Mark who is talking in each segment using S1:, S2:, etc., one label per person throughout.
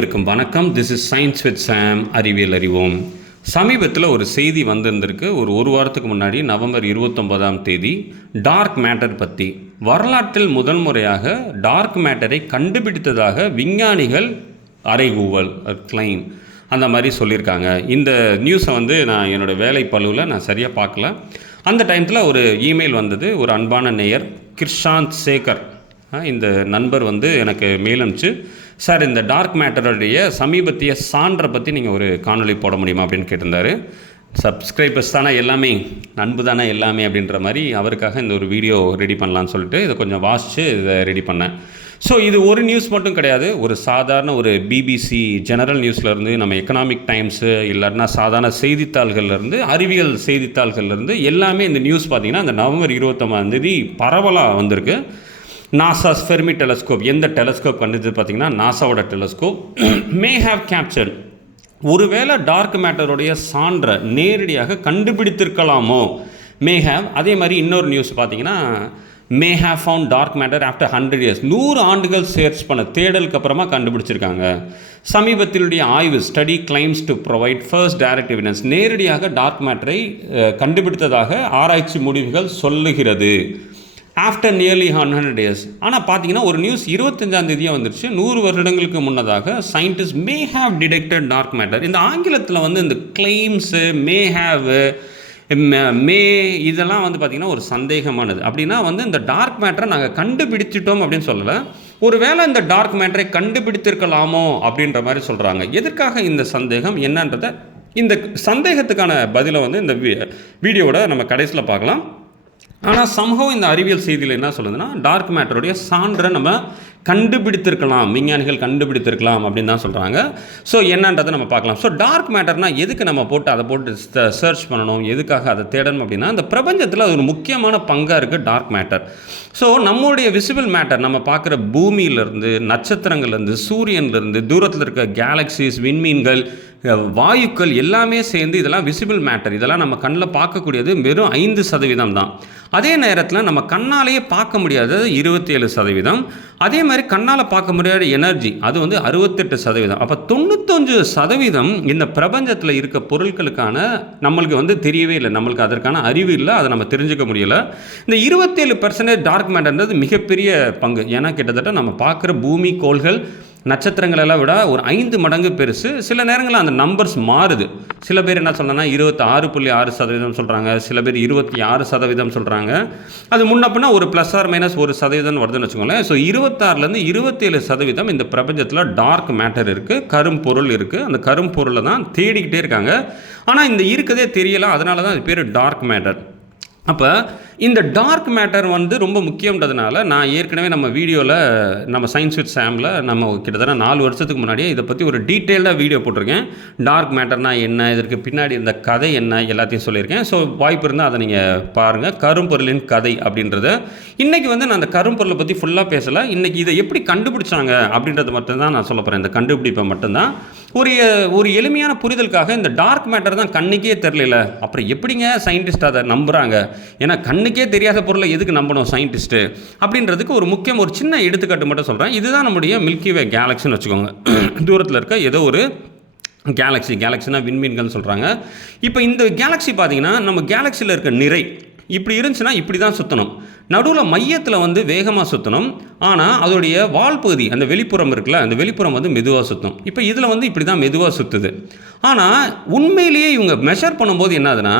S1: இருக்கும். வணக்கம். This is science with Sam அறிவியல் அறிவோம். சமீபத்தில் ஒரு செய்தி வந்திருந்திருக்கு. ஒரு ஒரு வாரத்துக்கு முன்னாடி நவம்பர் இருபத்தொன்பதாம் தேதி டார்க் மேட்டர் பற்றி வரலாற்றில் முதல் முறையாக டார்க் மேட்டரை கண்டுபிடித்ததாக விஞ்ஞானிகள் அறைகூவல் கிளைம் அந்த மாதிரி சொல்லியிருக்காங்க. இந்த நியூஸை வந்து நான் என்னோடய வேலை பழுவில் நான் சரியாக பார்க்கல. அந்த டைமத்தில் ஒரு இமெயில் வந்தது. ஒரு அன்பான நேயர் கிருஷாந்த் சேகர். இந்த நண்பர் வந்து எனக்கு மேல் அனுப்பிச்சு சார் இந்த டார்க் மேட்டருடைய சமீபத்திய சான்றை பற்றி நீங்கள் ஒரு காணொளி போட முடியுமா அப்படின்னு கேட்டிருந்தாரு. சப்ஸ்கிரைபர்ஸ் தானே எல்லாமே நண்பு தானே எல்லாமே அப்படின்ற மாதிரி அவருக்காக இந்த ஒரு வீடியோ ரெடி பண்ணலான்னு சொல்லிட்டு இதை கொஞ்சம் வாசித்து இதை ரெடி பண்ணேன். ஸோ இது ஒரு நியூஸ் மட்டும் கிடையாது. ஒரு சாதாரண ஒரு பிபிசி ஜெனரல் நியூஸ்லேருந்து நம்ம எக்கனாமிக் டைம்ஸு இல்லைன்னா சாதாரண செய்தித்தாள்கள்லேருந்து அறிவியல் செய்தித்தாள்கள்லேருந்து எல்லாமே இந்த நியூஸ் பார்த்தீங்கன்னா இந்த நவம்பர் இருபத்தொம்பதாம் தேதி பரவலாக வந்திருக்கு. நாசாஸ் ஃபெர்மி டெலஸ்கோப் எந்த டெலஸ்கோப் கண்டுது பார்த்தீங்கன்னா நாசாவோட டெலஸ்கோப் மே ஹேவ் கேப்சர்ட் ஒருவேளை டார்க் மேட்டருடைய சான்றை நேரடியாக கண்டுபிடித்திருக்கலாமோ? மே ஹேவ் அதே மாதிரி இன்னொரு நியூஸ் பார்த்தீங்கன்னா may have found dark matter after hundred years நூறு ஆண்டுகள் சேர்ச் பண்ண தேடலுக்கு அப்புறமா கண்டுபிடிச்சிருக்காங்க. சமீபத்தினுடைய ஆய்வு study claims to provide first direct evidence நேரடியாக டார்க் மேட்டரை கண்டுபிடித்ததாக ஆராய்ச்சி முடிவுகள் சொல்லுகிறது. ஆஃப்டர் நியர்லி ஹண்ட்ரட் இயர்ஸ் ஆனால் பார்த்தீங்கன்னா ஒரு நியூஸ் இருபத்தஞ்சாம் தேதியாக வந்துருச்சு. நூறு வருடங்களுக்கு முன்னதாக scientist may have detected dark matter இந்த ஆங்கிலத்தில் வந்து இந்த கிளைம்ஸு மே ஹேவ் மே இதெல்லாம் வந்து பார்த்திங்கன்னா ஒரு சந்தேகமானது. அப்படின்னா வந்து இந்த டார்க் மேட்டரை நாங்கள் கண்டுபிடிச்சிட்டோம் அப்படின்னு சொல்லலை. ஒருவேளை இந்த டார்க் மேட்டரை கண்டுபிடித்திருக்கலாமோ அப்படின்ற மாதிரி சொல்கிறாங்க எதற்காக இந்த சந்தேகம்? என்னன்றதை இந்த சந்தேகத்துக்கான பதிலை வந்து இந்த வீ வீடியோவோட நம்ம கடைசியில் பார்க்கலாம். ஆனால் சம்பவம் இந்த அறிவியல் செய்தியில் என்ன சொல்லுதுன்னா டார்க் மேட்டருடைய சான்றை நம்ம கண்டுபிடித்திருக்கலாம் விஞ்ஞானிகள் கண்டுபிடித்திருக்கலாம் அப்படின்னு தான் சொல்கிறாங்க ஸோ என்னன்றதை நம்ம பார்க்கலாம். ஸோ டார்க் மேட்டர்னால் எதுக்கு நம்ம போட்டு அதை போட்டு சர்ச் பண்ணணும்? எதுக்காக அதை தேடணும் அப்படின்னா அந்த பிரபஞ்சத்தில் அது ஒரு முக்கியமான பங்காக இருக்குது டார்க் மேட்டர் ஸோ நம்மளுடைய விசிபிள் மேட்டர் நம்ம பார்க்குற பூமியிலேருந்து நட்சத்திரங்கள்லேருந்து சூரியன்லேருந்து தூரத்தில் இருக்க கேலக்சிஸ் விண்மீன்கள் வாயுக்கள் எல்லாமே சேர்ந்து இதெல்லாம் விசிபிள் மேட்டர் இதெல்லாம் நம்ம கண்ணில் பார்க்கக்கூடியது வெறும் ஐந்து சதவீதம் தான். அதே நேரத்தில் நம்ம கண்ணாலேயே பார்க்க முடியாதது இருபத்தி ஏழு சதவீதம். அதே மாதிரி கண்ணால் பார்க்க முடியாத எனர்ஜி அது வந்து அறுபத்தெட்டு சதவீதம். அப்போ தொண்ணூத்தஞ்சு சதவீதம் இந்த பிரபஞ்சத்தில் இருக்க பொருட்களுக்கான நம்மளுக்கு வந்து தெரியவே இல்லை. நம்மளுக்கு அதற்கான அறிவு இல்லை அதை நம்ம தெரிஞ்சுக்க முடியலை. இந்த இருபத்தேழு பர்சன்டேஜ் டார்க் மேட்டர்ன்றது மிகப்பெரிய பங்கு. ஏன்னா கிட்டத்தட்ட நம்ம பார்க்குற பூமி கோள்கள் நட்சத்திரங்களெல்லாம் விட ஒரு ஐந்து மடங்கு பெருசு. சில நேரங்களில் அந்த நம்பர்ஸ் மாறுது. சில பேர் என்ன சொல்றாங்கன்னா இருபத்தி ஆறு புள்ளி ஆறு சதவீதம் சொல்கிறாங்க சில பேர் இருபத்தி ஆறு சதவீதம் சொல்கிறாங்க அது முன்னப்பின்னா ஒரு ப்ளஸ் ஆர் மைனஸ் ஒரு சதவீதம் வருதுன்னு வச்சுக்கோங்களேன். ஸோ இருபத்தாறுலேருந்து இருபத்தேழு சதவீதம் இந்த பிரபஞ்சத்தில் டார்க் மேட்டர் இருக்குது கரும்பொருள் இருக்குது அந்த கரும்பொருளை தான் தேடிக்கிட்டே இருக்காங்க. ஆனால் இந்த இருக்கதே தெரியல. அதனால தான் அது பேர் டார்க் மேட்டர் அப்போ இந்த டார்க் மேட்டர் வந்து ரொம்ப முக்கியன்றதுனால நான் ஏற்கனவே நம்ம வீடியோவில் நம்ம சயின்ஸ் வித் சாமில் நம்ம கிட்டத்தட்ட நாலு வருஷத்துக்கு முன்னாடியே இதை பற்றி ஒரு டீட்டெயில்டாக வீடியோ போட்டிருக்கேன். டார்க் மேட்டர்னா என்ன இதற்கு பின்னாடி இருந்த கதை என்ன எல்லாத்தையும் சொல்லியிருக்கேன். ஸோ வாய்ப்பு இருந்தால் அதை நீங்கள் பாருங்கள் கரும்பொருளின் கதை அப்படின்றது. இன்றைக்கி வந்து நான் அந்த கரும்பொருளை பற்றி ஃபுல்லாக பேசலை. இன்றைக்கி இதை எப்படி கண்டுபிடிச்சாங்க அப்படின்றது மட்டும்தான் நான் சொல்ல போகிறேன் இந்த கண்டுபிடிப்பை மட்டும்தான். ஒரு ஒரு எளிமையான புரிதலுக்காக இந்த டார்க் மேட்டர் தான் கண்ணுக்கே தெரியல அப்புறம் எப்படிங்க சயின்டிஸ்ட் அதை நம்புகிறாங்க ஏன்னா கண்ணுக்கே தெரியாத பொருளை எதுக்கு நம்பணும் சயின்டிஸ்ட்டு அப்படின்றதுக்கு ஒரு முக்கியம் ஒரு சின்ன எடுத்துக்காட்டு மட்டும் சொல்கிறேன் இதுதான் நம்முடைய மில்கிவே கேலக்ஸின்னு வச்சுக்கோங்க. தூரத்தில் இருக்க ஏதோ ஒரு கேலக்ஸி கேலக்ஸினா விண்மீன்கள்னு சொல்கிறாங்க இப்போ இந்த கேலக்ஸி பார்த்தீங்கன்னா நம்ம கேலக்ஸியில் இருக்க நிறை இப்படி இருந்துச்சுன்னா இப்படி தான் சுற்றணும் நடுவில் மையத்தில் வந்து வேகமாக சுற்றணும் ஆனால் அதோடைய வால் பகுதி அந்த வெளிப்புறம் இருக்குல்ல அந்த வெளிப்புறம் வந்து மெதுவாக சுற்றும் இப்போ இதில் வந்து இப்படி தான் மெதுவாக சுற்றுது ஆனால் உண்மையிலேயே இவங்க மெஷர் பண்ணும்போது என்னதுன்னா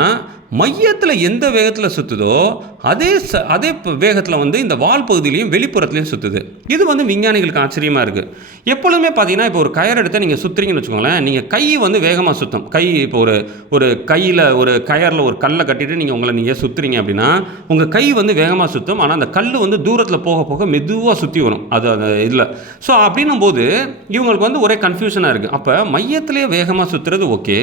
S1: மையத்தில் எந்த வேகத்தில் சுற்றுதோ அதே ச அதே வேகத்தில் வந்து இந்த வால் பகுதியிலையும் வெளிப்புறத்துலையும் சுற்றுது இது வந்து விஞ்ஞானிகளுக்கு ஆச்சரியமாக இருக்குது எப்பொழுதுமே பார்த்தீங்கன்னா இப்போ ஒரு கயர் எடுத்து நீங்கள் சுற்றுறீங்கன்னு வச்சுக்கோங்களேன் நீங்கள் கை வந்து வேகமாக சுற்றும் கை இப்போ ஒரு ஒரு கையில் ஒரு கயரில் ஒரு கல்லை கட்டிட்டு நீங்கள் உங்களை நீங்கள் சுற்றுறீங்க அப்படின்னா உங்கள் கை வந்து வேகமாக சுற்றும் ஆனால் அந்த கல் வந்து தூரத்தில் போக போக மெதுவாக சுற்றி வரும். அது அந்த இதில். ஸோ அப்படின்னும் போது இவங்களுக்கு வந்து ஒரே கன்ஃபியூஷனாக இருக்குது அப்போ மையத்திலே வேகமாக சுற்று சுற்றுறது ஓகே.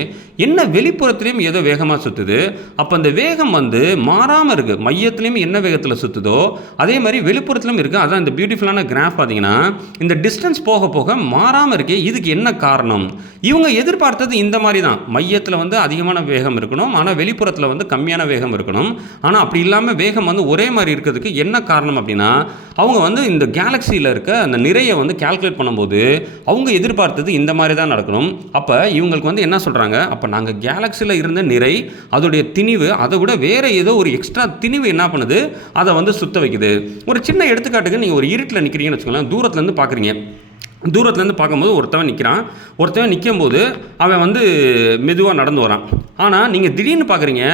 S1: என்ன வெளிப்புறத்துலேயும் ஏதோ வேகமாக சுற்றுது அப்போ அந்த வேகம் வந்து மாறாமல் இருக்குது மையத்துலேயும் என்ன வேகத்தில் சுற்றுதோ அதே மாதிரி வெளிப்புறத்துலையும் இருக்குது அதான் இந்த பியூட்டிஃபுல்லான கிராஃப் பார்த்தீங்கன்னா இந்த டிஸ்டன்ஸ் போக போக மாறாமல் இருக்கே இதுக்கு என்ன காரணம்? இவங்க எதிர்பார்த்தது இந்த மாதிரி தான். மையத்தில் வந்து அதிகமான வேகம் இருக்கணும் ஆனால் வெளிப்புறத்தில் வந்து கம்மியான வேகம் இருக்கணும். ஆனால் அப்படி இல்லாமல் வேகம் வந்து ஒரே மாதிரி இருக்கிறதுக்கு என்ன காரணம் அப்படின்னா அவங்க வந்து இந்த கேலக்சியில் இருக்க அந்த நிறைய வந்து கால்குலேட் பண்ணும்போது அவங்க எதிர்பார்த்தது இந்த மாதிரி தான் நடக்கணும். அப்போ இவங்களுக்கு வந்து என்ன சொல்கிறாங்க அப்போ நாங்கள் கேலக்சியில் இருந்த நிறை அதோடைய திணிவு அதை விட வேறு ஏதோ ஒரு எக்ஸ்ட்ரா திணிவு என்ன பண்ணுது? அதை வந்து சுத்த வைக்குது. ஒரு சின்ன எடுத்துக்காட்டுக்கு நீங்கள் ஒரு இருட்டில் நிற்கிறீங்கன்னு வச்சுக்கோங்களேன் தூரத்துலேருந்து பார்க்குறீங்க தூரத்துலேருந்து பார்க்கும்போது ஒருத்தவன் நிற்கிறான் ஒருத்தவன் நிற்கும்போது அவன் வந்து மெதுவாக நடந்து வரான். ஆனால் நீங்கள் திடீர்னு பார்க்குறீங்க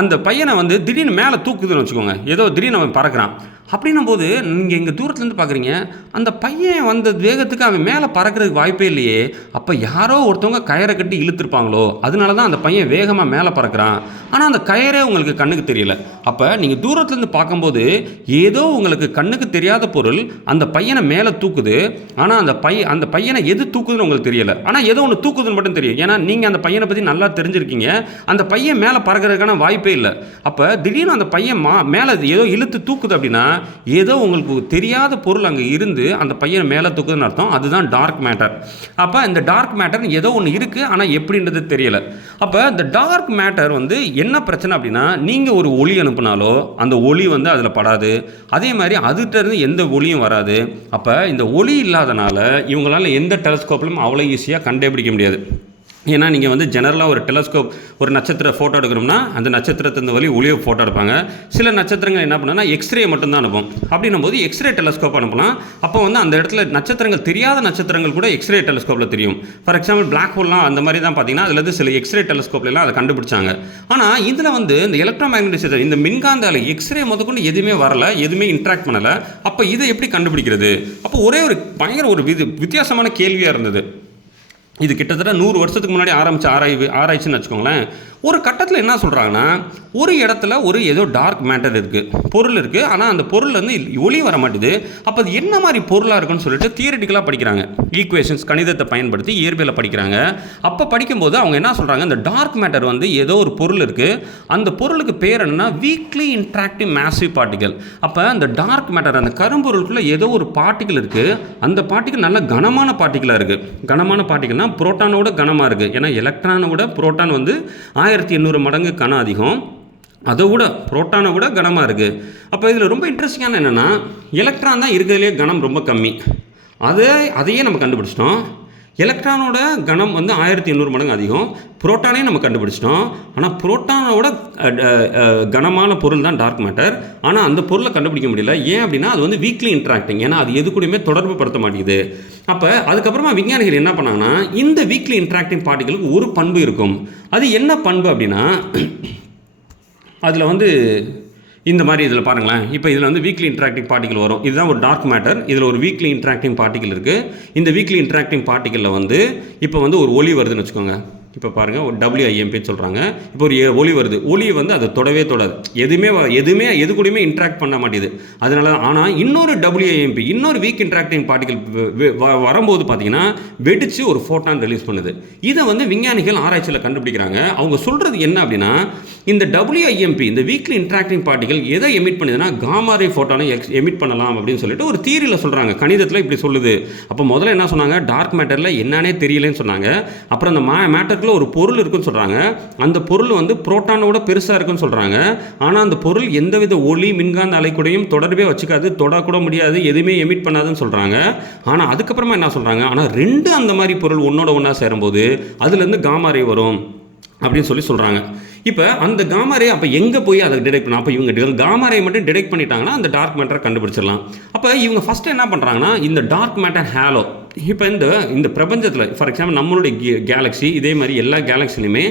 S1: அந்த பையனை வந்து திடீர்னு மேலே தூக்குதுன்னு வச்சுக்கோங்க. ஏதோ திடீர்னு அவன் பறக்கிறான். அப்படின்னும் போது நீங்கள் இங்கே தூரத்துலேருந்து பார்க்குறீங்க அந்த பையன் வந்த வேகத்துக்கு அவன் மேலே பறக்கிறதுக்கு வாய்ப்பே இல்லையே அப்போ யாரோ ஒருத்தவங்க கயரை கட்டி இழுத்துருப்பாங்களோ அதனால தான் அந்த பையன் வேகமாக மேலே பறக்கிறான். ஆனால் அந்த கயரே உங்களுக்கு கண்ணுக்கு தெரியல. அப்போ நீங்கள் தூரத்துலேருந்து பார்க்கும்போது ஏதோ உங்களுக்கு கண்ணுக்கு தெரியாத பொருள் அந்த பையனை மேலே தூக்குது. ஆனால் அந்த பைய அந்த பையனை எது தூக்குதுன்னு உங்களுக்கு தெரியலை. ஆனால் ஏதோ ஒன்று தூக்குதுன்னு மட்டும் தெரியும். ஏன்னா நீங்கள் அந்த பையனை பற்றி நல்லா தெரிஞ்சிருக்கீங்க. அந்த பையன் மேலே பறக்கிறதுக்கான வாய்ப்பே இல்லை. அப்போ திடீர்னு அந்த பையன் மா மேலே ஏதோ இழுத்து தூக்குது அப்படின்னா ஏதோ உங்களுக்கு தெரியாத பொருள் அங்கே இருந்து அந்த பையனை மேலே தூக்குதுன்னு அர்த்தம். அதுதான் டார்க் மேட்டர் அப்போ இந்த டார்க் மேட்டர் ஏதோ ஒன்று இருக்குது ஆனால் எப்படின்றது தெரியலை. அப்போ இந்த டார்க் மேட்டர் வந்து என்ன பிரச்சனை அப்படின்னா நீங்கள் ஒரு ஒளி அனுப்புனாலோ அந்த ஒளி வந்து அதில் படாது. அதே மாதிரி அதுகிட்ட இருந்து எந்த ஒளியும் வராது. அப்போ இந்த ஒளி இல்லாதனால இவங்களால எந்த டெலஸ்கோப்லையும் அவ்வளோ ஈஸியாக கண்டுபிடிக்க முடியாது. ஏன்னா நீங்கள் வந்து ஜெனரலாக ஒரு டெலஸ்கோப் ஒரு நட்சத்திர ஃபோட்டோ எடுக்கணும்னா அந்த நட்சத்திரத்தின் வழி ஒளியோ ஃபோட்டோ எடுப்பாங்க. சில நட்சத்திரங்கள் என்ன பண்ணுன்னா எக்ஸ்ரே மட்டும்தான் அனுப்பும். அப்படின்னும் போது எக்ஸ்ரே டெலஸ்கோப் அனுப்பலாம். அப்போ வந்து அந்த இடத்துல நட்சத்திரங்கள் தெரியாத நட்சத்திரங்கள் கூட எக்ஸ்ரே டெலஸ்கோப்பில் தெரியும். ஃபார் எக்ஸாம்பிள் பிளாக் ஹோல்லாம் அந்த மாதிரி தான் பார்த்தீங்கன்னா அதில் சில எக்ஸ்ரே டெலஸ்கோப்லாம் அதை கண்டுபிடிச்சாங்க. ஆனால் இதில் வந்து இந்த எலக்ட்ரோ மேக்னட்டிக் இந்த மின்காந்த அலை எக்ஸ்ரே முதற்கொண்டு எதுவுமே வரல எதுவுமே இன்ட்ராக்ட் பண்ணலை. அப்போ இதை எப்படி கண்டுபிடிக்கிறது? அப்போ ஒரே ஒரு பயங்கர ஒரு வித்தியாசமான கேள்வியாக இருந்தது. இது கிட்டத்தட்ட நூறு வருஷத்துக்கு முன்னாடி ஆரம்பித்த ஆராய்வு ஆராய்ச்சின்னு வச்சுக்கோங்களேன். ஒரு கட்டத்தில் என்ன சொல்கிறாங்கன்னா ஒரு இடத்துல ஒரு ஏதோ டார்க் மேட்டர் இருக்குது பொருள் இருக்குது ஆனால் அந்த பொருள் வந்து ஒளி வர மாட்டேது. அப்போ அது என்ன மாதிரி பொருளாக இருக்குன்னு சொல்லிட்டு தியரிட்டிக்கலாக படிக்கிறாங்க. ஈக்குவேஷன்ஸ் கணிதத்தை பயன்படுத்தி இயற்பியலை படிக்கிறாங்க. அப்போ படிக்கும்போது அவங்க என்ன சொல்கிறாங்க இந்த டார்க் மேட்டர் வந்து ஏதோ ஒரு பொருள் இருக்குது அந்த பொருளுக்கு பேர் என்னன்னா வீக்லி இன்ட்ராக்டிவ் மேசிவ் பார்ட்டிகல் அப்போ அந்த டார்க் மேட்டர் அந்த கரும்பொருளுக்குள்ளே ஏதோ ஒரு பார்ட்டிகல் இருக்குது அந்த பார்ட்டிகல் நல்ல கனமான பார்ட்டிகலாக இருக்குது கனமான பார்ட்டிகல்னால் புரோட்டானோட கனமாக இருக்குது ஏன்னா எலக்ட்ரானோட ப்ரோட்டான் புரோட்டான் வந்து ஆயிரத்தி எண்ணூறு மடங்கு கனம் அதிகம். அதை விட புரோட்டானை விட கனமாக இருக்குது அப்போ இதில் ரொம்ப இன்ட்ரெஸ்டிங்கான என்னென்னா எலக்ட்ரான் தான் இருக்கிறதுலே கனம் ரொம்ப கம்மி. அதே அதையே நம்ம கண்டுபிடிச்சிட்டோம். எலக்ட்ரானோட கனம் வந்து ஆயிரத்தி எண்ணூறு மடங்கு அதிகம். புரோட்டானே நம்ம கண்டுபிடிச்சிட்டோம். ஆனால் புரோட்டானோட கனமான பொருள் தான் டார்க் மேட்டர் ஆனால் அந்த பொருளை கண்டுபிடிக்க முடியல. ஏன் அப்படின்னா அது வந்து வீக்லி இன்ட்ராக்டிங் ஏன்னா அது எது கூடயுமே தொடர்பு படுத்த மாட்டேங்குது. அப்போ அதுக்கப்புறமா விஞ்ஞானிகள் என்ன பண்ணாங்கன்னா இந்த வீக்லி இன்ட்ராக்டிங் பார்ட்டிகளுக்கு ஒரு பண்பு இருக்கும். அது என்ன பண்பு அப்படின்னா அதில் வந்து இந்த மாதிரி இதில் பாருங்களேன். இப்போ இதில் வந்து வீக்லி இன்ட்ராக்டிங் பார்ட்டிகல் வரும். இதுதான் ஒரு டார்க் மேட்டர் இதில் ஒரு வீக்லி இன்ட்ராக்டிங் பார்ட்டிகல் இருக்குது இந்த வீக்லி இன்ட்ராக்டிங் பார்ட்டிகளில் வந்து இப்போ வந்து ஒரு ஒளி வருதுன்னு வச்சுக்கோங்க. இப்போ பாருங்கள் ஒரு டபிள்யூஐஎம்பி சொல்கிறாங்க இப்போ ஒரு ஒலி ஒளி வருது. ஒலி வந்து அதை தொடவே தொடாது. எதுவுமே வ- எதுவுமே எது கூடயுமே இன்ட்ராக்ட் பண்ண மாட்டேது அதனால ஆனால் இன்னொரு டபிள்யூஐஎம்பி இன்னொரு வீக் இன்ட்ராக்டிங் பார்ட்டிகல் வரும்போது பார்த்தீங்கன்னா வெடித்து ஒரு ஃபோட்டான் ரிலீஸ் பண்ணுது. இதை வந்து விஞ்ஞானிகள் ஆராய்ச்சியில் கண்டுபிடிக்கிறாங்க. அவங்க சொல்கிறது என்ன அப்படின்னா இந்த டபிள்யூஐஎம்பி இந்த வீக்லி இன்ட்ராக்டிங் பார்ட்டிகள் எதை எமிட் பண்ணுதுன்னா காமாரி ஃபோட்டானை எமிட் பண்ணலாம் அப்படின்னு சொல்லிட்டு ஒரு தீரியில் சொல்கிறாங்க கணிதத்தில் இப்படி சொல்லுது. அப்போ முதல்ல என்ன சொன்னாங்க? டார்க் மேட்டரில் என்னன்னே தெரியலன்னு சொன்னாங்க. அப்புறம் அந்த மா இடத்துல ஒரு பொருள் இருக்குன்னு சொல்கிறாங்க அந்த பொருள் வந்து புரோட்டானோட பெருசாக இருக்குன்னு சொல்கிறாங்க ஆனால் அந்த பொருள் எந்தவித ஒளி மின்காந்த அலைக்கூடையும் தொடர்பே வச்சுக்காது தொடக்கூட முடியாது எதுவுமே எமிட் பண்ணாதுன்னு சொல்கிறாங்க ஆனால் அதுக்கப்புறமா என்ன சொல்கிறாங்க ஆனால் ரெண்டு அந்த மாதிரி பொருள் ஒன்றோட ஒன்றா சேரும்போது அதுலேருந்து காமாரை வரும் அப்படின்னு சொல்லி சொல்கிறாங்க இப்போ அந்த காமாரே அப்போ எங்கே போய் அதை டிடெக்ட் பண்ணலாம் அப்போ இவங்க காமாரை மட்டும் டிடெக்ட் பண்ணிட்டாங்கன்னா அந்த டார்க் மேட்டரை கண்டுபிடிச்சிடலாம். அப்போ இவங்க ஃபஸ்ட்டு என்ன பண்ணுறாங்கன்னா இந்த டார்க் மேட்டர் ஹேலோ இப்போ இந்த இந்த பிரபஞ்சத்தில் ஃபார் எக்ஸாம்பிள் நம்மளுடைய கேலக்ஸி இதே மாதிரி எல்லா கேலக்ஸிலையுமே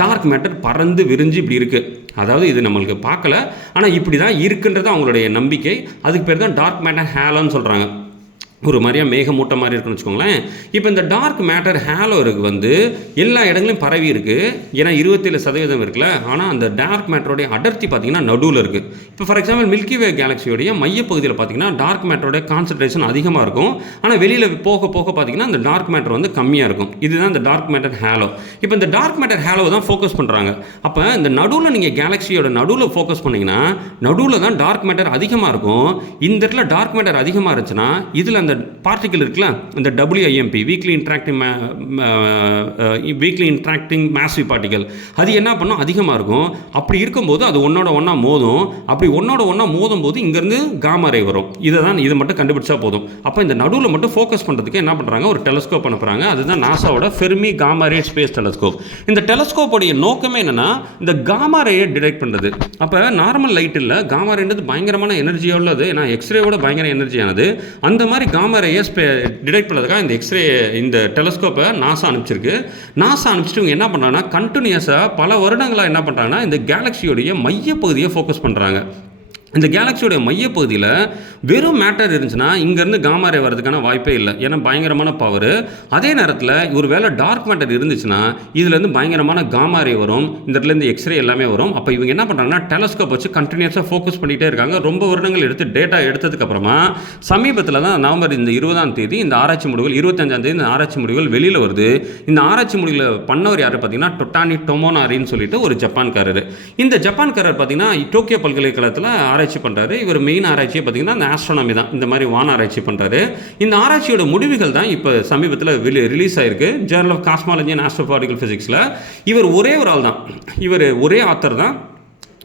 S1: டார்க் மேட்டர் பறந்து விரிஞ்சு இப்படி இருக்குது அதாவது இது நம்மளுக்கு பார்க்கல. ஆனால் இப்படி தான் இருக்குன்றது அவங்களுடைய நம்பிக்கை. அதுக்கு பேர் தான் டார்க் மேட்டர் ஹேலோன்னு சொல்கிறாங்க ஒரு மாதிரியாக மேகமூட்டம் மாதிரி இருக்குன்னு வச்சுக்கோங்களேன். இப்போ இந்த டார்க் மேட்டர் ஹேலோருக்கு வந்து எல்லா இடங்களையும் பரவி இருக்குது ஏன்னா இருபத்தேழு சதவீதம் இருக்குல்ல. ஆனால் அந்த டார்க் மேட்டருடைய அடர்த்தி பார்த்தீங்கன்னா நடுவில் இருக்குது இப்போ ஃபார் எக்ஸாம்பிள் மில்கி வே கேலக்சியோடைய மையப்பகுதியில் பார்த்தீங்கன்னா டார்க் மேட்டருடைய கான்சன்ட்ரேஷன் அதிகமாக இருக்கும். ஆனால் வெளியில் போக போக பார்த்தீங்கன்னா அந்த டார்க் மேட்டர் வந்து கம்மியாக இருக்கும். இதுதான் இந்த டார்க் மேட்டர் ஹேலோ இப்போ இந்த டார்க் மேட்டர் ஹேலோ தான் ஃபோக்கஸ் பண்ணுறாங்க அப்போ இந்த நடுவில் நீங்கள் கேலக்சியோட நடுவில் ஃபோக்கஸ் பண்ணிங்கன்னா நடுவில் தான் டார்க் மேட்டர் அதிகமாக இருக்கும். இந்த இடத்துல டார்க் மேட்டர் அதிகமாக இருந்துச்சுன்னா இதில் அந்த பார்ட்டிக்கல் இருக்குல்ல இந்த WIMP weakly interacting weakly interacting massive particle அது என்ன பண்ணும்? அதிகமாக இருக்கும். அப்படி இருக்கும்போது அது ஒன்னோட ஒன்றா மோதும். அப்படி ஒன்னோட ஒன்றா மோதும் போது இங்கேருந்து காமரை வரும். இதை தான் இது மட்டும் கண்டுபிடிச்சா போதும். அப்போ இந்த நடுவில் மட்டும் ஃபோக்கஸ் பண்ணுறதுக்கு என்ன பண்ணுறாங்க ஒரு டெலஸ்கோப் அனுப்புகிறாங்க அதுதான் நாசாவோட Fermi gamma ray space telescope இந்த டெலஸ்கோப்போடைய நோக்கமே என்னென்னா இந்த காமாரையை டிடெக்ட் பண்ணுறது அப்போ நார்மல் லைட் இல்லை. காமாரேன்றது பயங்கரமான எனர்ஜியாக உள்ளது. ஏன்னா எக்ஸ்ரேவோட பயங்கர எனர்ஜியானது அந்த மாதிரி காமாரையை ஸ்பே டிடெக்ட் பண்ணுறதுக்காக இந்த எக்ஸ்ரே இந்த டெலஸ்கோப்பை நாசா அனுப்பிச்சிருக்கு. நாசா அனுப்பிச்சிட்டு இவங்க என்ன பண்ணுறாங்கன்னா கண்டினியூஸாக பல வருடங்களாக என்ன பண்ணுறாங்கன்னா இந்த கேலக்சியோடைய மையப்பகுதியை ஃபோக்கஸ் பண்ணுறாங்க இந்த கேலக்சியோடைய மையப்பகுதியில் வெறும் மேட்டர் இருந்துச்சுன்னா இங்கேருந்து காமாரே வர்றதுக்கான வாய்ப்பே இல்லை. ஏன்னா பயங்கரமான பவர் அதே நேரத்தில் ஒரு வேளை டார்க் மேட்டர் இருந்துச்சுன்னா இதுலேருந்து பயங்கரமான காமாரே வரும். இந்த இடத்துலேருந்து எக்ஸ்ரே எல்லாமே வரும். அப்போ இவங்க என்ன பண்ணுறாங்கன்னா டெலஸ்கோப் வச்சு கண்டினியூஸாக ஃபோக்கஸ் பண்ணிகிட்டே இருக்காங்க. ரொம்ப வருடங்கள் எடுத்து டேட்டா எடுத்ததுக்கப்புறமா சமீபத்தில் தான் நவம்பர் இந்த இருபதாம் தேதி இந்த ஆராய்ச்சி முடிவுகள் இருபத்தஞ்சாம் தேதி இந்த ஆராய்ச்சி முடிவுகள் வெளியில் வருது. இந்த ஆராய்ச்சி முடிவில் பண்ணவர் யார் பார்த்தீங்கன்னா டொட்டானி டொமோனாரின்னு சொல்லிட்டு ஒரு ஜப்பான்காரர். இந்த ஜப்பான்காரர் பார்த்தீங்கன்னா டோக்கியோ பல்கலைக்கழகத்தில் ஆராய்ச்சி பண்ணுறாரு இவர் மெயின் ஆராய்ச்சியை பார்த்தீங்கன்னா அந்த ஆஸ்ட்ரானமி தான். இந்த மாதிரி வான ஆராய்ச்சி பண்ணுறாரு இந்த ஆராய்ச்சியோட முடிவுகள் தான் இப்போ சமீபத்தில் வெளி ரிலீஸ் ஆயிருக்கு. Journal of cosmology and astroparticle ஃபிசிக்ஸில் இவர் ஒரே ஒரு ஆள் தான். இவர் ஒரே ஆத்தர் தான்.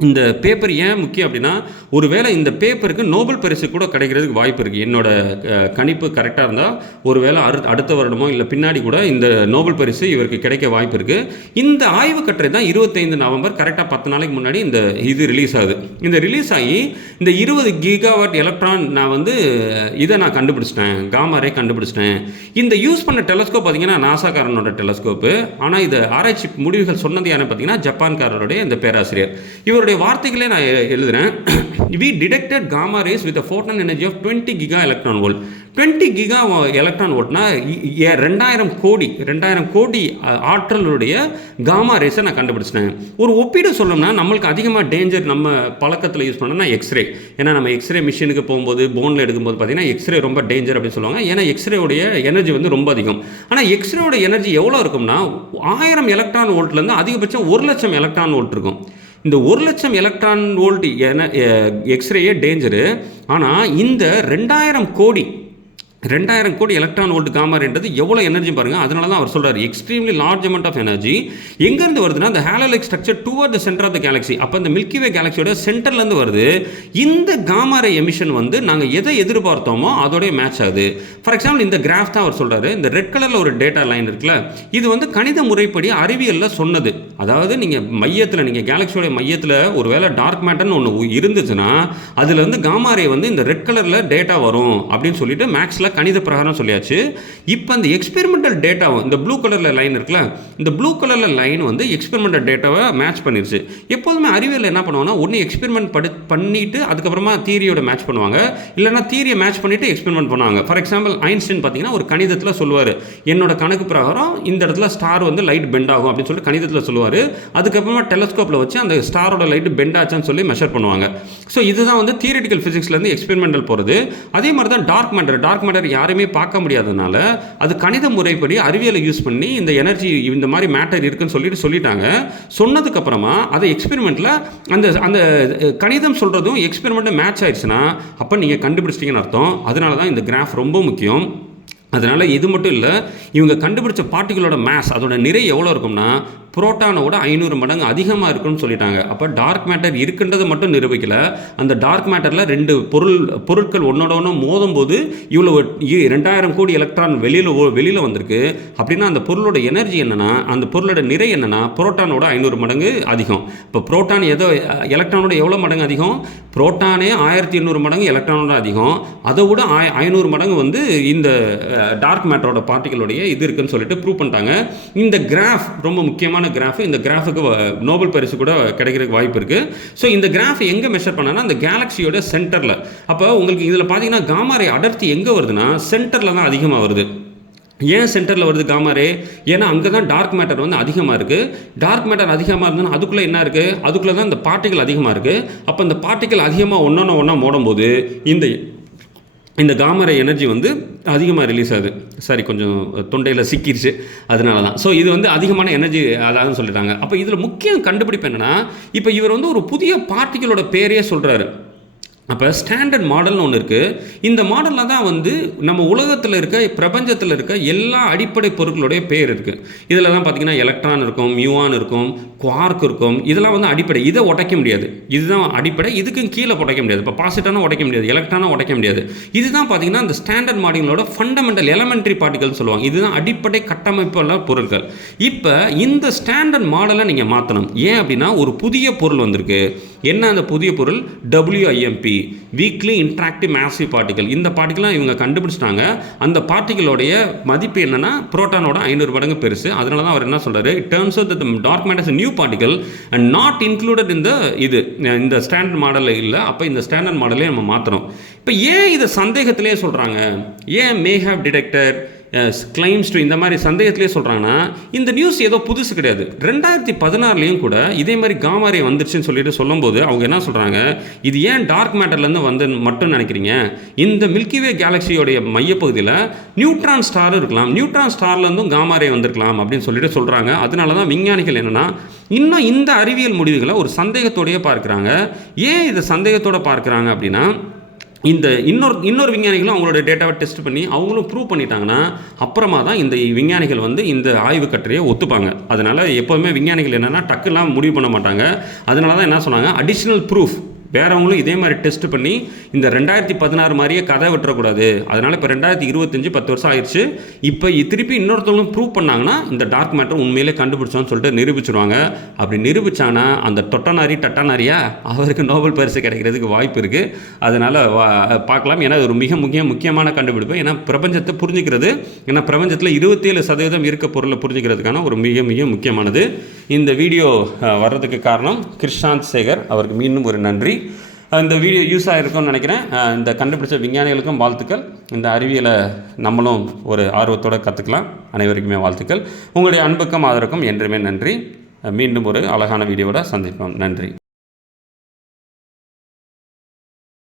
S1: இந்த பேப்பர் ஏன் முக்கியம் அப்படின்னா ஒருவேளை இந்த பேப்பருக்கு நோபல் பரிசு கூட கிடைக்கிறதுக்கு வாய்ப்பு இருக்குது என்னோட கணிப்பு கரெக்டாக இருந்தால் ஒருவேளை அரு அடுத்த வருடமோ இல்லை பின்னாடி கூட இந்த நோபல் பரிசு இவருக்கு கிடைக்க வாய்ப்பு இருக்குது இந்த ஆய்வு கட்டுரை தான் இருபத்தைந்து நவம்பர் கரெக்டாக பத்து நாளைக்கு முன்னாடி இந்த இது ரிலீஸ் ஆகுது. இந்த ரிலீஸ் ஆகி இந்த இருபது கிகாவாட் எலக்ட்ரான் நான் வந்து இதை நான் கண்டுபிடிச்சிட்டேன். காமாரே கண்டுபிடிச்சிட்டேன். இந்த யூஸ் பண்ண டெலஸ்கோப் பார்த்தீங்கன்னா நாசாக்காரனோட டெலஸ்கோப்பு ஆனால் இது ஆராய்ச்சி முடிவுகள் சொன்னது யாருன்னு பார்த்தீங்கன்னா ஜப்பான்காரருடைய இந்த பேராசிரியர். இவர் அவருடைய வார்த்தைகளே நான் எழுதுகிறேன் எழுதுறேன். We detected gamma rays with photon energy of twenty giga electron volt twenty giga electron வோல்ட்னா ரெண்டாயிரம் கோடி ரெண்டாயிரம் கோடி ஆற்றலுடைய காமா ரேஸை நான் கண்டுபிடிச்சிட்டேன். ஒரு ஒப்பீடு சொல்லணும்னா நம்மளுக்கு அதிகமாக டேஞ்சர் நம்ம பழக்கத்தில் யூஸ் பண்ணோம்னா எக்ஸ்ரே ஏன்னா நம்ம எக்ஸ்ரே மிஷினுக்கு போகும்போது போனில் எடுக்கும்போது பார்த்தீங்கன்னா எக்ஸ்ரே ரொம்ப டேஞ்சர் அப்படின்னு சொல்லுவாங்க. ஏன்னா எக்ஸ்ரேவுடைய எனர்ஜி வந்து ரொம்ப அதிகம். ஆனால் எக்ஸ்ரேவோட எனர்ஜி எவ்வளோ இருக்கும்னா ஆயிரம் எலக்ட்ரான் வோல்ட்லேருந்து அதிகபட்சம் ஒரு லட்சம் எலக்ட்ரான் வோல்ட் இருக்கும். இந்த ஒரு லட்சம் எலக்ட்ரான் வோல்ட் என எக்ஸ்ரேயே டேஞ்சரு ஆனால் இந்த ரெண்டாயிரம் கோடி ரெண்டாயிரம் கோடி எலக்ட்ரான் வோல்ட் காமர்ன்றது எவ்வளோ எனர்ஜி பாருங்கள் அதனால தான் அவர் சொல்கிறார் extremely large amount of energy எங்கேருந்து வருதுன்னா அந்த halo like structure toward the center of the galaxy அப்போ அந்த மில்கி வே கேலக்சியோட சென்டர்லேருந்து வருது. இந்த காமாரே எமிஷன் வந்து நாங்கள் எதை எதிர்பார்த்தோமோ அதோடய மேட்ச் ஆகுது. ஃபார் எக்ஸாம்பிள் இந்த கிராஃப் தான் அவர் சொல்கிறாரு இந்த ரெட் கலரில் ஒரு டேட்டா லைன் இருக்குல்ல இது வந்து கணித முறைப்படி அறிவியலில் சொன்னது. அதாவது நீங்கள் மையத்தில் நீங்கள் கேலக்சியோட மையத்தில் ஒரு வேளை டார்க் மேட்டர்னு ஒன்று இருந்துச்சுன்னா அதில் வந்து காமாரே வந்து இந்த ரெட் கலரில் டேட்டா வரும் அப்படின்னு சொல்லிட்டு மேக்ஸில் கணித பிரகாரம் சொல்லியாச்சு. இப்போ அந்த எக்ஸ்பெரிமெண்டல் டேட்டாவும் இந்த ப்ளூ கலரில் லைன் இருக்குல்ல இந்த ப்ளூ கலரில் லைன் வந்து எக்ஸ்பெரிமெண்டல் டேட்டாவை மேட்ச் பண்ணிருச்சு. எப்போதுமே அறிவியல் என்ன பண்ணுவாங்கன்னா ஒன்று எக்ஸ்பெரிமெண்ட் படி பண்ணிவிட்டு அதுக்கப்புறமா தியரியோட மேட்ச் பண்ணுவாங்க. இல்லைன்னா தீரியை மேட்ச் பண்ணிட்டு எக்ஸ்பெரிமெண்ட் பண்ணுவாங்க. ஃபார் எக்ஸாம்பிள் ஐன்ஸ்டைன் பார்த்தீங்கன்னா ஒரு கணிதத்தில் சொல்லுவார் என்னோட கணக்கு பிரகாரம் இந்த இடத்துல ஸ்டார் வந்து லைட் பெண்ட் ஆகும் அப்படின்னு சொல்லிட்டு கணிதத்தில் சொல்லுவார். அதுக்கப்புறமா டெலஸ்கோப்பில் வச்சு அந்த ஸ்டாரோட லைட் பெண்ட் ஆச்சான்னு சொல்லி மெஷர் பண்ணுவாங்க. ஸோ இதுதான் வந்து தியரிட்டிக்கல் ஃபிசிக்ஸ்லேருந்து எக்ஸ்பெரிமெண்டல் போகிறது அதே மாதிரி தான் டார்க் மேட்டர் டார்க் மேட்டர் யாருமே பார்க்க முடியாததுனால அது கணித முறைப்படி அறிவியலை யூஸ் பண்ணி இந்த எனர்ஜி இந்த மாதிரி மேட்டர் இருக்குன்னு சொல்லிட்டு சொல்லிட்டாங்க. சொன்னதுக்கப்புறமா அதை எக்ஸ்பெரிமெண்ட்டில் அந்த அந்த கணிதம் சொல்கிறதும் எக்ஸ்பெரிமெண்ட்டும் மேட்ச் ஆயிடுச்சுன்னா அப்போ நீங்கள் கண்டுபிடிச்சிட்டீங்கன்னு அர்த்தம். அதனால தான் இந்த கிராஃப் ரொம்ப முக்கியம். அதனால் இது மட்டும் இல்லை இவங்க கண்டுபிடிச்ச பார்ட்டிகளோட மேஸ் அதோட நிறை எவ்வளோ இருக்கும்னா புரோட்டானோட ஐநூறு மடங்கு அதிகமாக இருக்குன்னு சொல்லிட்டாங்க. அப்போ டார்க் மேட்டர் இருக்குன்றது மட்டும் நிரூபிக்கல. அந்த டார்க் மேட்டரில் ரெண்டு பொருள் பொருட்கள் ஒன்னோட ஒன்று மோதும் போது இவ்வளோ இ- ரெண்டாயிரம் கோடி எலக்ட்ரான் வெளியில் வெளியில் வந்திருக்கு. அப்படின்னா அந்த பொருளோட எனர்ஜி என்னென்னா அந்த பொருளோட நிறை என்னென்னா புரோட்டானோட ஐநூறு மடங்கு அதிகம். இப்போ புரோட்டான் எதோ எலக்ட்ரானோட எவ்வளோ மடங்கு அதிகம்? புரோட்டானே ஆயிரத்தி எண்ணூறு மடங்கு எலக்ட்ரானோட அதிகம். அதை விட ஆய ஐநூறு மடங்கு வந்து இந்த டார்க் மேட்டரோட பார்ட்டிகளுடைய இது இருக்குன்னு சொல்லிட்டு ப்ரூவ் பண்ணிட்டாங்க. இந்த கிராஃப் ரொம்ப முக்கியமான கிராஃப் இந்த கிராஃபுக்கு நோபல் பரிசு கூட கிடைக்கிறதுக்கு வாய்ப்பு இருக்குது ஸோ இந்த கிராஃப் எங்கே மெஷர் பண்ணனா அந்த கேலக்ஸியோட சென்டரில் அப்போ உங்களுக்கு இதில் பார்த்தீங்கன்னா காமாரை அடர்த்தி எங்கே வருதுன்னா சென்டரில் தான் அதிகமாக வருது. ஏன் சென்டரில் வருது காமாரே ஏன்னா அங்கே தான் டார்க் மேட்டர் வந்து அதிகமாக இருக்குது டார்க் மேட்டர் அதிகமாக இருந்ததுன்னா அதுக்குள்ளே என்ன இருக்குது அதுக்குள்ளே தான் இந்த பார்ட்டிகள் அதிகமாக இருக்குது அப்போ இந்த பார்ட்டிகள் அதிகமாக ஒன்றொன்று ஒன்றா மோடும்போது இந்த இந்த காமரை எனர்ஜி வந்து அதிகமாக ரிலீஸ் ஆகுது. சாரி கொஞ்சம் தொண்டையில் சிக்கிருச்சு. அதனால தான் ஸோ இது வந்து அதிகமான எனர்ஜி அதான்னு சொல்லிட்டாங்க. அப்போ இதில் முக்கியம் கண்டுபிடிப்பு என்னென்னா இப்போ இவர் வந்து ஒரு புதிய பார்ட்டிகளோட பேரையே சொல்கிறாரு அப்போ ஸ்டாண்டர்ட் மாடல்னு ஒன்று இருக்குது இந்த மாடலில் தான் வந்து நம்ம உலகத்தில் இருக்க பிரபஞ்சத்தில் இருக்க எல்லா அடிப்படை பொருட்களுடைய பேர் இருக்குது இதில் தான் பார்த்தீங்கன்னா எலக்ட்ரான் இருக்கும் மியூவான் இருக்கும் குவார்க் இருக்கும். இதெல்லாம் வந்து அடிப்படை. இதை உடைக்க முடியாது. இதுதான் அடிப்படை. இதுக்கும் கீழே உடைக்க முடியாது. இப்போ பாசிட்டானா உடைக்க முடியாது. எலக்ட்ரானாக உடைக்க முடியாது. இதுதான் பார்த்தீங்கன்னா இந்த ஸ்டாண்டர்ட் மாடலோட ஃபண்டமெண்டல் எலமெண்ட்ரி பார்ட்டிகல் சொல்லுவாங்க. இதுதான் அடிப்படை கட்டமைப்புள்ள பொருட்கள். இப்போ இந்த ஸ்டாண்டர்ட் மாடலை நீங்கள் மாற்றணும் ஏன் அப்படின்னா ஒரு புதிய பொருள் வந்திருக்கு. என்ன அந்த புதிய பொருள்? WIMP weakly interactive massive particle இந்த பார்ட்டிகலாம் இவங்க கண்டுபிடிச்சிட்டாங்க. அந்த பார்ட்டிகளோடைய மதிப்பு என்னன்னா புரோட்டானோட ஐநூறு மடங்கு பெருசு. அதனால தான் அவர் என்ன சொல்றாரு? Terms of the dark matter's new particle and not included இந்த இது இந்த ஸ்டாண்டர்ட் மாடலில் இல்லை. அப்போ இந்த ஸ்டாண்டர்ட் மாடலே நம்ம மாற்றணும் இப்போ ஏன் இதை சந்தேகத்திலே சொல்கிறாங்க ஏன் may have detected claims to இந்த மாதிரி சந்தேகத்திலே சொல்கிறாங்கன்னா இந்த நியூஸ் ஏதோ புதுசு கிடையாது. ரெண்டாயிரத்தி பதினாறுலேயும் கூட இதே மாதிரி காமாரி வந்துருச்சுன்னு சொல்லிட்டு சொல்லும்போது அவங்க என்ன சொல்கிறாங்க இது ஏன் டார்க் மேட்டர்லேருந்து வந்து மட்டும் நினைக்கிறீங்க? இந்த மில்கிவே கேலக்ஸியோடைய மையப்பகுதியில் நியூட்ரான் ஸ்டார் இருக்கலாம். நியூட்ரான் ஸ்டார்லேருந்தும் காமாரே வந்திருக்கலாம் அப்படின்னு சொல்லிட்டு சொல்கிறாங்க அதனால தான் விஞ்ஞானிகள் என்னென்னா இன்னும் இந்த அறிவியல் முடிவுகளை ஒரு சந்தேகத்தோடையே பார்க்குறாங்க. ஏன் இதை சந்தேகத்தோடு பார்க்குறாங்க அப்படின்னா இந்த இன்னொரு இன்னொரு விஞ்ஞானிகளும் அவங்களோட டேட்டாவை டெஸ்ட் பண்ணி அவங்களும் ப்ரூவ் பண்ணிட்டாங்கன்னா அப்புறமா தான் இந்த விஞ்ஞானிகள் வந்து இந்த ஆய்வு கட்டுரையை ஒத்துப்பாங்க. அதனால் எப்போதுமே விஞ்ஞானிகள் என்னென்னா டக்குலாம் முடிவு பண்ண மாட்டாங்க. அதனால தான் என்ன சொன்னாங்க? அடிஷ்னல் ப்ரூஃப் வேறவங்களும் இதே மாதிரி டெஸ்ட் பண்ணி இந்த ரெண்டாயிரத்தி பதினாறு மாதிரியே கதை விட்டுறக்கூடாது. அதனால் இப்போ ரெண்டாயிரத்தி இருபத்தஞ்சு பத்து வருஷம் ஆயிடுச்சு. இப்போ திருப்பி இன்னொருத்தவங்களும் ப்ரூவ் பண்ணாங்கன்னா இந்த டார்க் மேட்டர் உண்மையிலே கண்டுபிடிச்சோன்னு சொல்லிட்டு நிரூபிச்சிருவாங்க. அப்படி நிரூபிச்சானா அந்த தொட்டநாரி டட்டநாரியா? அவருக்கு நோபல் பரிசு கிடைக்கிறதுக்கு வாய்ப்பு இருக்குது அதனால் பார்க்கலாம். ஏன்னா இது ஒரு மிக முக்கிய முக்கியமான கண்டுபிடிப்பு. ஏன்னா பிரபஞ்சத்தை புரிஞ்சுக்கிறது ஏன்னா பிரபஞ்சத்தில் இருபத்தேழு சதவீதம் இருக்க பொருளை புரிஞ்சுக்கிறதுக்கான ஒரு மிக மிக முக்கியமானது. இந்த வீடியோ வர்றதுக்கு காரணம் கிருஷாந்த் சேகர். அவருக்கு மீண்டும் ஒரு நன்றி. இந்த வீடியோ யூஸ் ஆகிருக்கும்னு நினைக்கிறேன். இந்த கண்டுபிடிச்ச விஞ்ஞானிகளுக்கும் வாழ்த்துக்கள். இந்த அறிவியலை நம்மளும் ஒரு ஆர்வத்தோடு கற்றுக்கலாம் அனைவருக்குமே வாழ்த்துக்கள். உங்களுடைய அன்புக்கும் ஆதரவுக்கும் என்றுமே நன்றி. மீண்டும் ஒரு அழகான வீடியோவோட சந்திப்போம். நன்றி.